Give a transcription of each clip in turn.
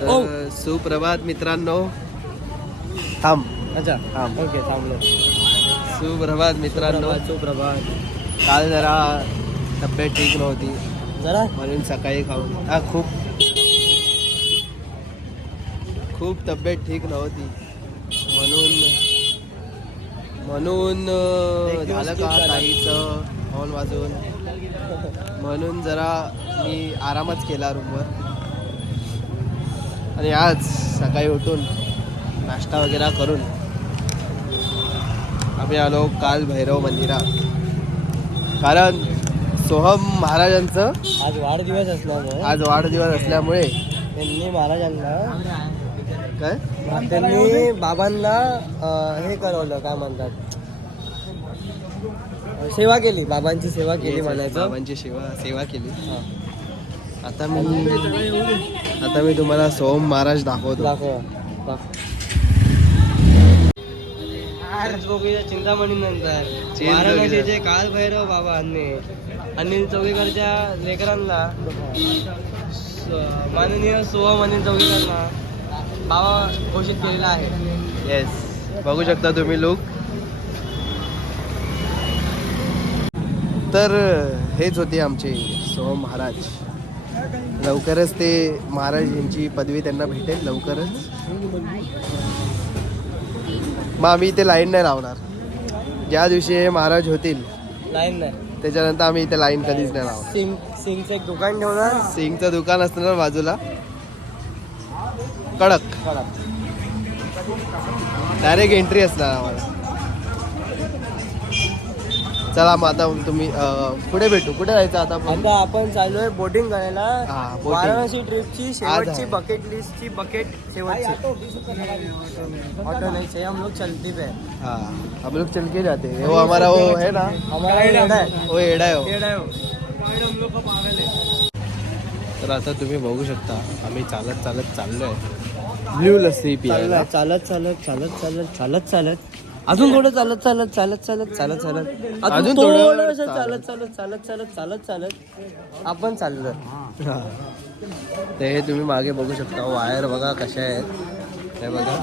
तर सुप्रभात मित्रांनो. थांब. अच्छा थांब. ओके थांबलो. सुप्रभात मित्रांनो. सुप्रभात. काल जरा तब्येत ठीक नव्हती जरा म्हणून सकाळी खाऊन खूप तब्येत ठीक नव्हती म्हणून झालं का ताईचं हॉल वाजवून म्हणून जरा मी आरामच केला रूमवर. आणि आज सकाळी उठून नाश्ता वगैरे करून आम्ही आलो काल भैरव मंदिरात. कारण सोहम महाराजांचं आज वाढदिवस असल्यामुळे त्यांनी महाराजांना काय त्यांनी बाबांना हे करवलं काय म्हणतात सेवा केली. बाबांची सेवा केली म्हणायचं. बाबांची सेवा केली. आता मी तुम्हाला सोहम महाराज दाखवतो. चिंतामणी नंतर वाराणसीचे काल भैरव बाबांनी अनिल चौकेकरच्या लेकरांना माननीय सोहम अनिल चौकेकरांना बाबा घोषित केलेला आहे. येस, बघू शकता तुम्ही लोक. तर हेच होते आमचे सोहम महाराज. लवकरच ते महाराज यांची पदवी त्यांना भेटेल लवकरच. मग आम्ही इथे लाईन नाही लावणार. ज्या दिवशी हे महाराज होतील लाईन नाही, त्याच्यानंतर आम्ही इथे लाईन कधीच नाही लावणार. सिंगचं एक दुकान ठेवणार. सिंगचं दुकान असणार बाजूला कडक डायरेक्ट एंट्री असणार आम्हाला. चला मग आता तुम्ही पुढे भेटू. कुठे जायचं आता आपण चालू आहे बोटिंग करायला. boating. वाराणसी ट्रिपची शेवटची आहे. बकेट लिस्टची शेवटची. ऑटो नहीं चाहिए, हम लोग चलती पे. हाँ, हम लोग चल के जाते हैं. वो हमारा वो है ना, हमारा एडा है. वो एडा है वो. हम लोग का पागल है. तर आता तुम्ही बघू शकता आम्ही चालत चाललोय ब्ल्यू लस्सी पियायला. चालत अजून थोडं चालत अजून थोडं चालत आपण चाललो. ते हे तुम्ही मागे बघू शकता. वायर बघा कशा आहेत. हे बघा,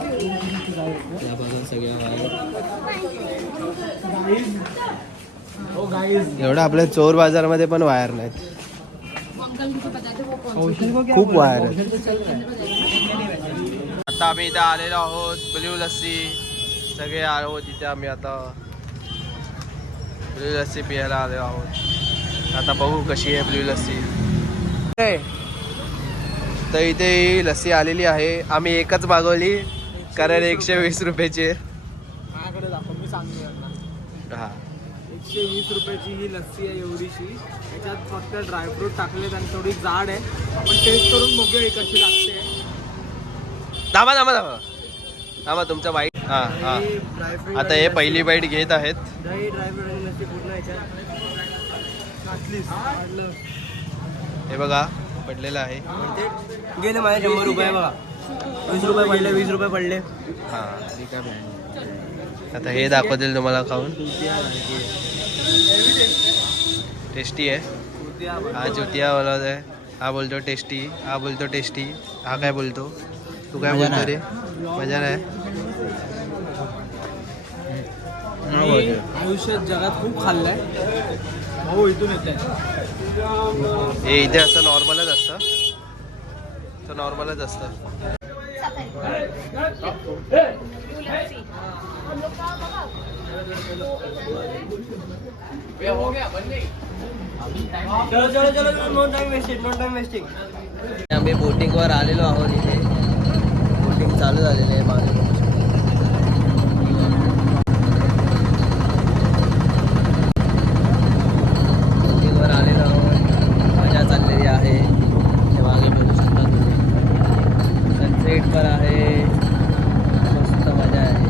त्या बघा सगळ्या वायर. एवढं आपल्या चोर बाजारमध्ये पण वायर नाहीत. खूप वायर आहेत. आता आम्ही इथे आलेलो आहोत ब्ल्यू लस्सी. सगळे आहोत इथे. आम्ही आता ब्ल्यू लस्सी पियायला आलेलो आहोत. आता बघू कशी आहे ब्ल्यू लस्सी. तर इथे ही लस्सी आलेली आहे. आम्ही एकच मागवली कारण 120 रुपयाची. हा, 120 रुपयाची ही लस्सी आहे एवढीशी. याच्यात फक्त ड्रायफ्रूट टाकलेत आणि थोडी जाड आहे. आपण टेस्ट करून बघूया ही कशी लागते. थांबा तुमचा बाईट. हा. आता हे पहिली बाईट घेत आहेत. दही ड्रायफ्रूट आणि लस्सी पूर्ण याच्यात. हे बघा पडलेलं आहे. गेले माझे 100 रुपये बघा. 20 रुपये पडले, 20 रुपये पडले. हा ठीक आहे. आता हे दाखवतील तुम्हाला खाऊन. टेस्टी आहे. हा ज्योतिया बोलत आहे. हा बोलतो टेस्टी. हा बोलतो टेस्टी. हा काय बोलतो? तू काय बोलतो रे? मजा नाही. आयुष्यात जगात खूप खाल्लंय. हो इथून येत आहे. हे इथे असं नॉर्मलच असतं. चलो नो टाइम वेस्टिंग. आम्ही बोटिंगवर आलेलो आहोत. इथे बोटिंग चालू झालेली आहे मागे. बोटिंगवर आलेलो आहोत. मजा चाललेली आहे. ते मागे बघू शकता तुम्ही. सनसेट पर आहे. मस्त मजा आहे.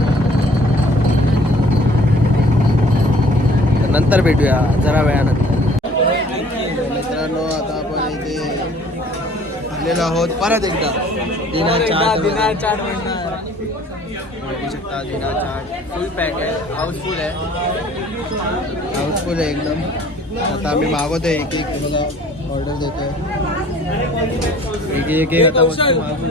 तर नंतर भेटूया जरा वेळानंतर. मित्रांनो आता आपण इथे आलेलो आहोत परत एकदा. दिना चाट बघू शकता. दिना चाट फुल पॅक आहे. हाऊसफुल आहे एकदम. आता आम्ही मागवतोय एक बघा ऑर्डर देतोय. एक आता वस्तू मागवू.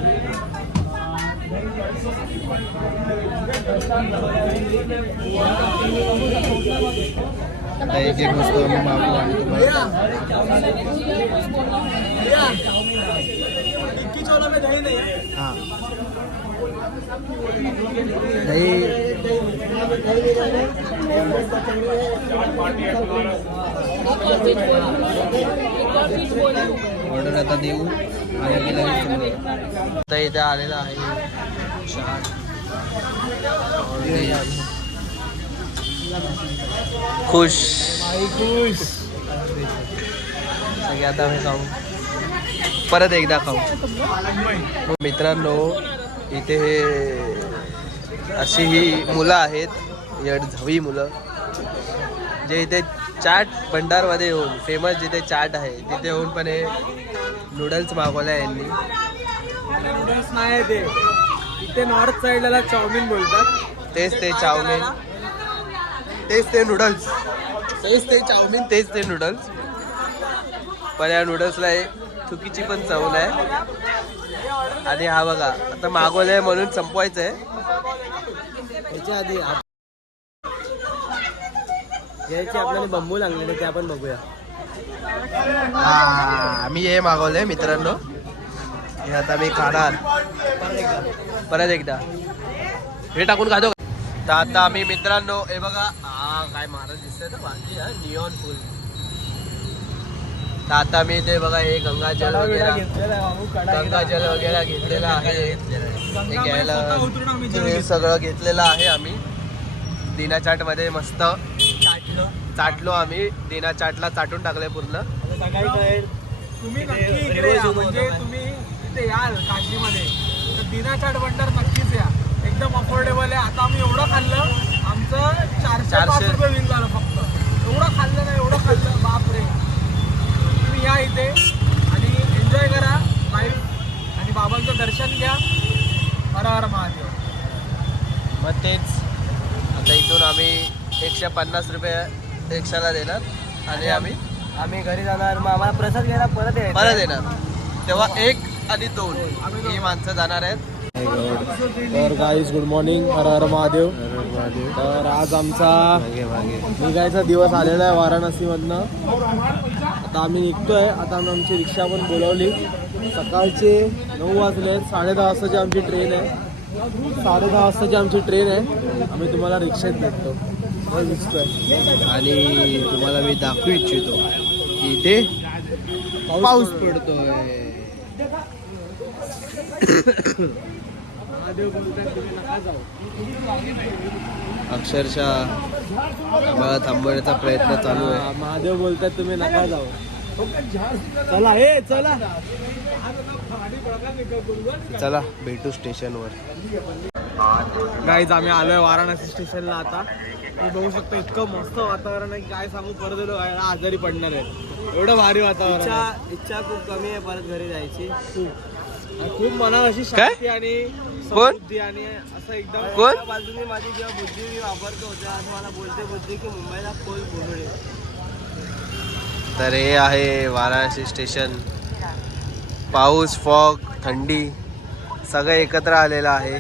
आता एक एक वस्तू आम्ही मागू आणि तुम्हाला हां ऑर्डर आता देऊ आणि आता इथे आलेला आहे चाट. खुश सगळे आता आम्ही खाऊ परत एकदा खाऊ. मित्रांनो इथे अशी ही मुलं आहेत झवी मुलं जे इथे चाट भंडारमध्ये येऊन फेमस जिथे चाट आहे तिथे येऊन पण हे नूडल्स मागवल्या यांनी. नूडल्स नाही ते इथे नॉर्थ साईडला चाऊमिन बोलतात. तेच ते चाऊमिन तेच ते नूडल्स तेच ते चाऊमिन तेच ते नूडल्स. पण या नूडल्सला एक चुकीची पण चव आहे. आणि हा बघा आता मागवलंय म्हणून संपवायचं आहे. याच्या आधी यायचे आपल्याला बंबू लागलेले ते आपण बघूया. हा मी हे मागवलंय मित्रांनो. हे आता मी खाणार परत एकदा हे टाकून खातो. तर आता आम्ही मित्रांनो हे बघा हा काय महाराज दिसतंय ना बाकी निऑन फुल. तर आता मी ते बघा हे गंगाजल वगैरे घेतलेलं आहे. हे घ्यायला हे सगळं घेतलेलं आहे आम्ही. दिना चाट मध्ये मस्त चाटलो आम्ही. दिना चाटला चाटून टाकले पूर्ण. तुम्ही नक्की इकडे या म्हणजे तुम्ही इथे याल काशीमध्ये तर दिना चाट भंडार नक्कीच या. एकदम अफोर्डेबल आहे. आता आम्ही एवढं खाल्लं आमचं 405 रुपये बिल झालं फक्त. एवढं खाल्लं ना एवढं खाल्लं बापरे. तुम्ही या इथे आणि एन्जॉय करा लाईव्ह आणि बाबांचं दर्शन घ्या. हर हर महादेव. मग तेच आता इथून आम्ही 150 रुपये रिक्षाला देणार आणि आम्ही घरी जाणार. मग आम्हाला प्रसाद घ्यायला परत येणार. तेव्हा 1 आणि 2 ही माणसं जाणार आहेत. तर गाईज गुड मॉर्निंग. हर हर महादेव. तर आज आमचा निघायचा दिवस आलेला आहे वाराणसीमधनं. आता आम्ही निघतोय. आता आम्ही आमची रिक्षा पण बोलवली. सकाळचे 9 वाजले. 10:30 वाजताची आमची ट्रेन आहे. 10:30 वाजताची आमची ट्रेन आहे. आम्ही तुम्हाला रिक्षेत भेटतो. आणि तुम्हाला मी दाखवू इच्छितो की इथे पाऊस पडतोय. अक्षरशः आम्हाला थांबवण्याचा प्रयत्न चालू आहे. महादेव बोलतात तुम्ही नका जाऊ. चला हे चला चला भेटू स्टेशनवर. गाईज आम्ही आलोय वाराणसी स्टेशनला. आता तुम्ही बघू शकता इतकं मस्त वातावरण आहे. काय सांगू परत येलो आजारी पडणार आहे. एवढं भारी वातावरण. इच्छा खूप कमी आहे परत घरी जायची. खूप मनात अशी शांती आणि समृद्धी आणि असं एकदम. कोण बाजूने माझी जेव्हा बुद्धी वापरतो असं मला बोलते बुद्धी की मुंबईला कोण बोलले. तर हे आहे वाराणसी स्टेशन. पाऊस फॉग थंडी सगळं एकत्र आलेलं आहे.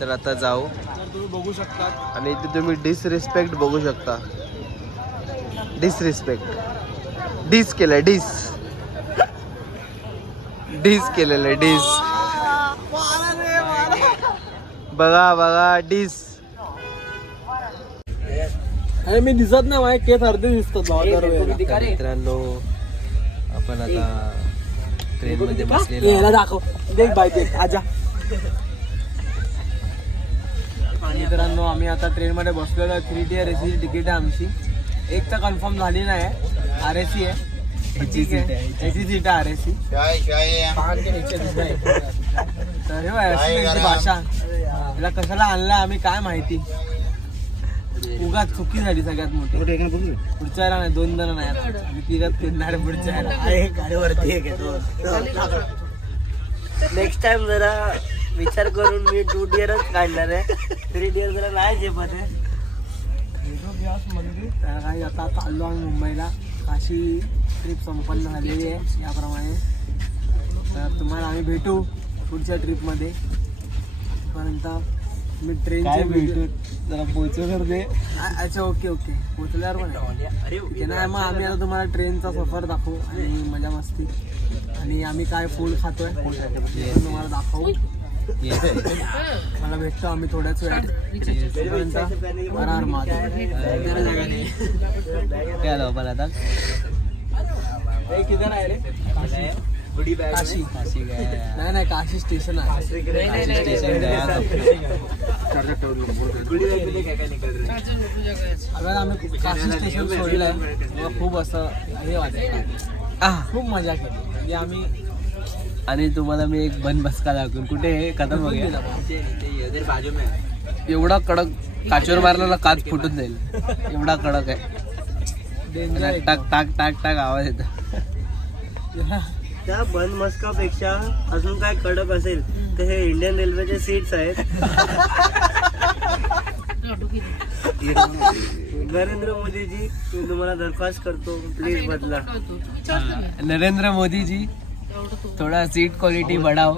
तर आता जाऊ. तुम्ही बघू शकता आणि इथे तुम्ही डिसरिस्पेक्ट बघू शकता. डिसरिस्पेक्ट डिस केलं डिस केलेलं डिस. बघा डिस. अरे मी दिसत नाही माझे केस अर्धे दिसतात. मित्रांनो आपण आता ट्रेन मध्ये बसलेलो. दाखव देख बाय देख आजा. मित्रांनो आम्ही आता ट्रेन मध्ये बसलेलो आहे. 3 tier AC ची तिकीट आहे आमची. एक तर कन्फर्म झाली नाही. RAC आहे. एसी सीट आहे RAC. तर हे बघ अशी भाषा तिला कशाला आणला आम्ही काय माहिती. उगाच चुकी झाली सगळ्यात मोठी. पुढच्या नाही 2 जण नाही आम्ही 3 फिरणार. पुढच्या नेक्स्ट टाइम जरा विचार करून मी 2 tier काढणार आहे. 3 tier जरा नाही झेपत आहे. काही आता चाललो आम्ही मुंबईला. काशी ट्रिप संपन्न झालेली आहे याप्रमाणे. तर तुम्हाला आम्ही भेटू पुढच्या ट्रिपमध्ये. पर्यंत मी ट्रेनचे भेटू जरा पोहोचू कर दे. अच्छा ओके पोचल्यावर पण आहे ना. मग आम्ही आता तुम्हाला ट्रेनचा सफर दाखवू आणि मजा मस्ती आणि आम्ही काय फूड खातोय तुम्हाला दाखवू. मला भेटतो आम्ही थोड्याच वेळात. किधर आहे रे? काशी. नाही काशी स्टेशन आहे. अगर आम्ही काशी स्टेशन सोडलंय तेव्हा खूप असं हे वाटतं, खूप मजा केली म्हणजे आम्ही. आणि तुम्हाला मी एक बन बसका दाखवून कुठे हे कदम वगैरे एवढा कडक काचेवर मारला ना काच फुटून जाईल एवढा कडक आहे. टाक टाक टाक टाक आवाज येतो. त्या बन मस्कापेक्षा अजून काय कडक असेल तर हे इंडियन रेल्वेचे सीट्स आहेत. नरेंद्र मोदीजी मी तुम्हाला दरख्वास्त करतो प्लीज बदला. नरेंद्र मोदी जी थोड़ा सीट क्वालिटी बढ़ाओ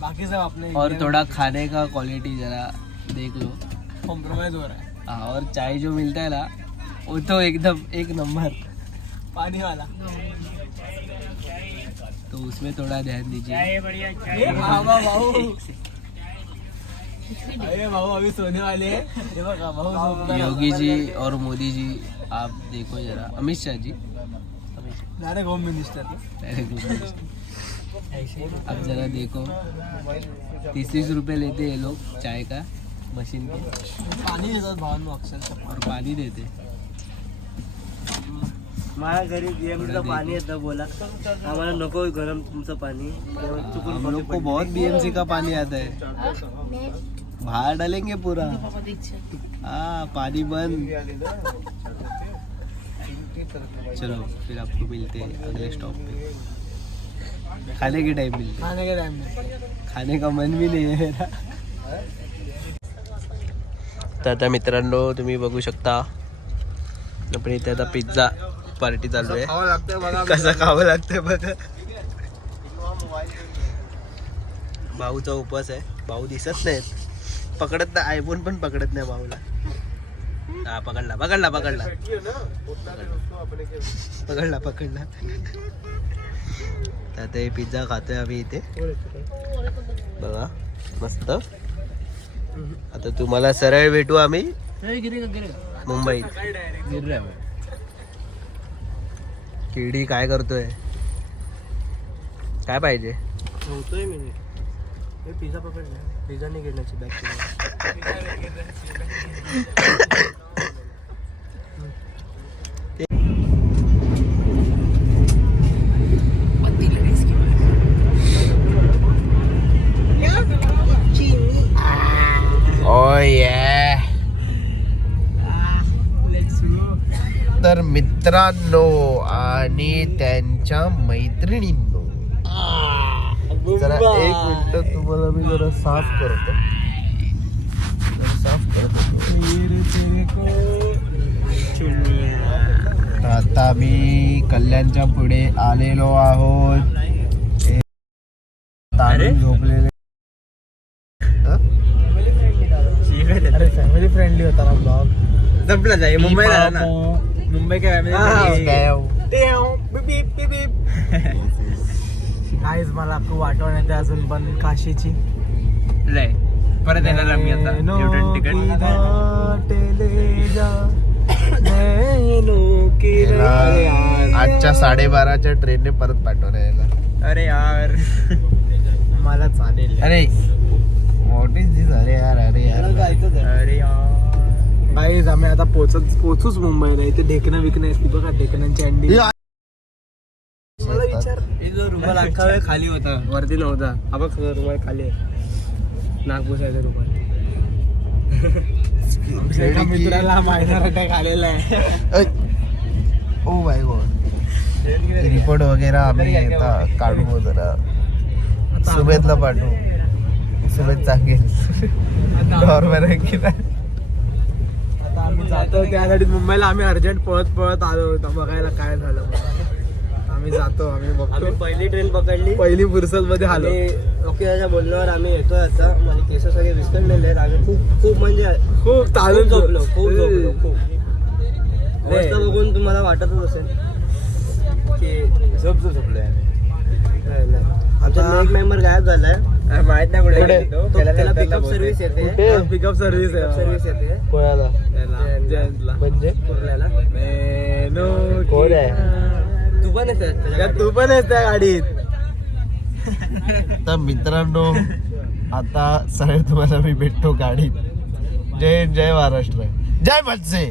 बाकी सब अपने और थोड़ा खाने का क्वालिटी जरा देख लो. कॉम्प्रोमाइज हो रहा है. हाँ, और चाय जो मिलता है ना वो तो एकदम एक नंबर. पानी वाला तो उसमें थोड़ा ध्यान दीजिए. अरे भाऊ अभी सोने वाले हैं. ये बघा भाऊ योगी जी और मोदी जी आप देखो जरा. Amit Shah ji direct home minister. अब जरा देखो 30 रुपए लेते ये लोग चाय का मशीन के पाणी देतात भावांनो अक्षरशः. और पानी देते. माझ्या घरी बीएमसीचं पाणी येतं बोला आम्हाला नको गरम तुमचं पाणी. हम लोग को बहुत बीएमसी का पानी आता है. बाहर डालेंगे पूरा. हाँ पानी बंद. चलो फिर आपको मिलते हैं अगले स्टॉप पे. खाने के टाइम मिलते हैं. खाने के टाइम में खाने का मन भी नाही आहे मेरा. तर आता मित्रांनो तुम्ही बघू शकता आपण इथे आता पिझ्झा पार्टी चालू आहे. कसं खावं लागतंय बघा. भाऊचा उपवास आहे. भाऊ दिसत नाहीत. पकडत नाही आयफोन पण पकडत नाही भाऊला. हा पकडला पकडला पकडला पकडला पकडला. आता हे पिझ्झा खातोय आम्ही इथे बघा मस्त. आता तुम्हाला सरळ भेटू आम्ही मुंबईत. किडी काय करतोय काय पाहिजे. होतोय मी हे पिझ्झा पकडला. पिझ्झा नाही घेण्याची बॅग. तर मित्रांनो आणि त्यांच्या मैत्रिणींनो जरा एक मिनिट तुम्हाला मी जरा साफ करतो. आता मी कल्याणच्या पुढे आलेलो आहोत. तारून झोपलेले. अरे फॅमिली फ्रेंडली होता ना ब्लॉग. संपला जाईल मुंबईला ना. मुंबई काय गाईज मला खूप आठवण येते अजून पण काशीची. परत येणार आम्ही आता. आजच्या 12:30च्या ट्रेनने परत पाठवणार यायला. अरे यार मला चालेल. अरे व्हॉट इज दिस. अरे यार अरे यार अरे यार गाईज आम्ही आता पोचूच मुंबईला. इथे ढेकणं विकणं आहेत बघा. ढेकणांची अंडी. मला विचार जो रुमाल अख्खा वेळ खाली होता वरती नव्हता. हा बघ रुमाल खाली आहे. नागपूरचा रुमाल. एका मित्राला मायनर अटॅक आलेला आहे. Oh my God. रिपोर्ट वगैरे आम्ही आता काढू जरा. सुमेधला पाठवू. सुमेध सांगेल नॉर्मल आहे की नाही. आम्ही जातो त्यासाठी मुंबईला. आम्ही अर्जंट पळत आलो होतो बघायला काय झालं. आम्ही जातो, आम्ही बघतो. आम्ही पहिली ट्रेन पकडली पहिली फुरसत मध्ये आलो. आणि ओके बोलल्यावर आम्ही येतोय आता. माझे केस सगळे विस्कटलेले आहेत. आम्ही खूप म्हणजे खूप खूप झोपलो खूप लय. अवस्था बघून तुम्हाला वाटतच असेल की झोपलोय नाही. आमचा एक मेंबर गायब झालाय. माहित नाही कुठे? त्याला पिकअप सर्व्हिस येते. पिकअप सर्व्हिस सर्व्हिस येते कोणाला जयंतला. म्हणजे कुर्ल्याला. कोण आहे? तू पण येते तू पण आहेस त्या गाडीत. तर मित्रांनो आता सगळे तुम्हाला मी भेटतो गाडीत. जय हिंद, जय महाराष्ट्र, जय भटसे.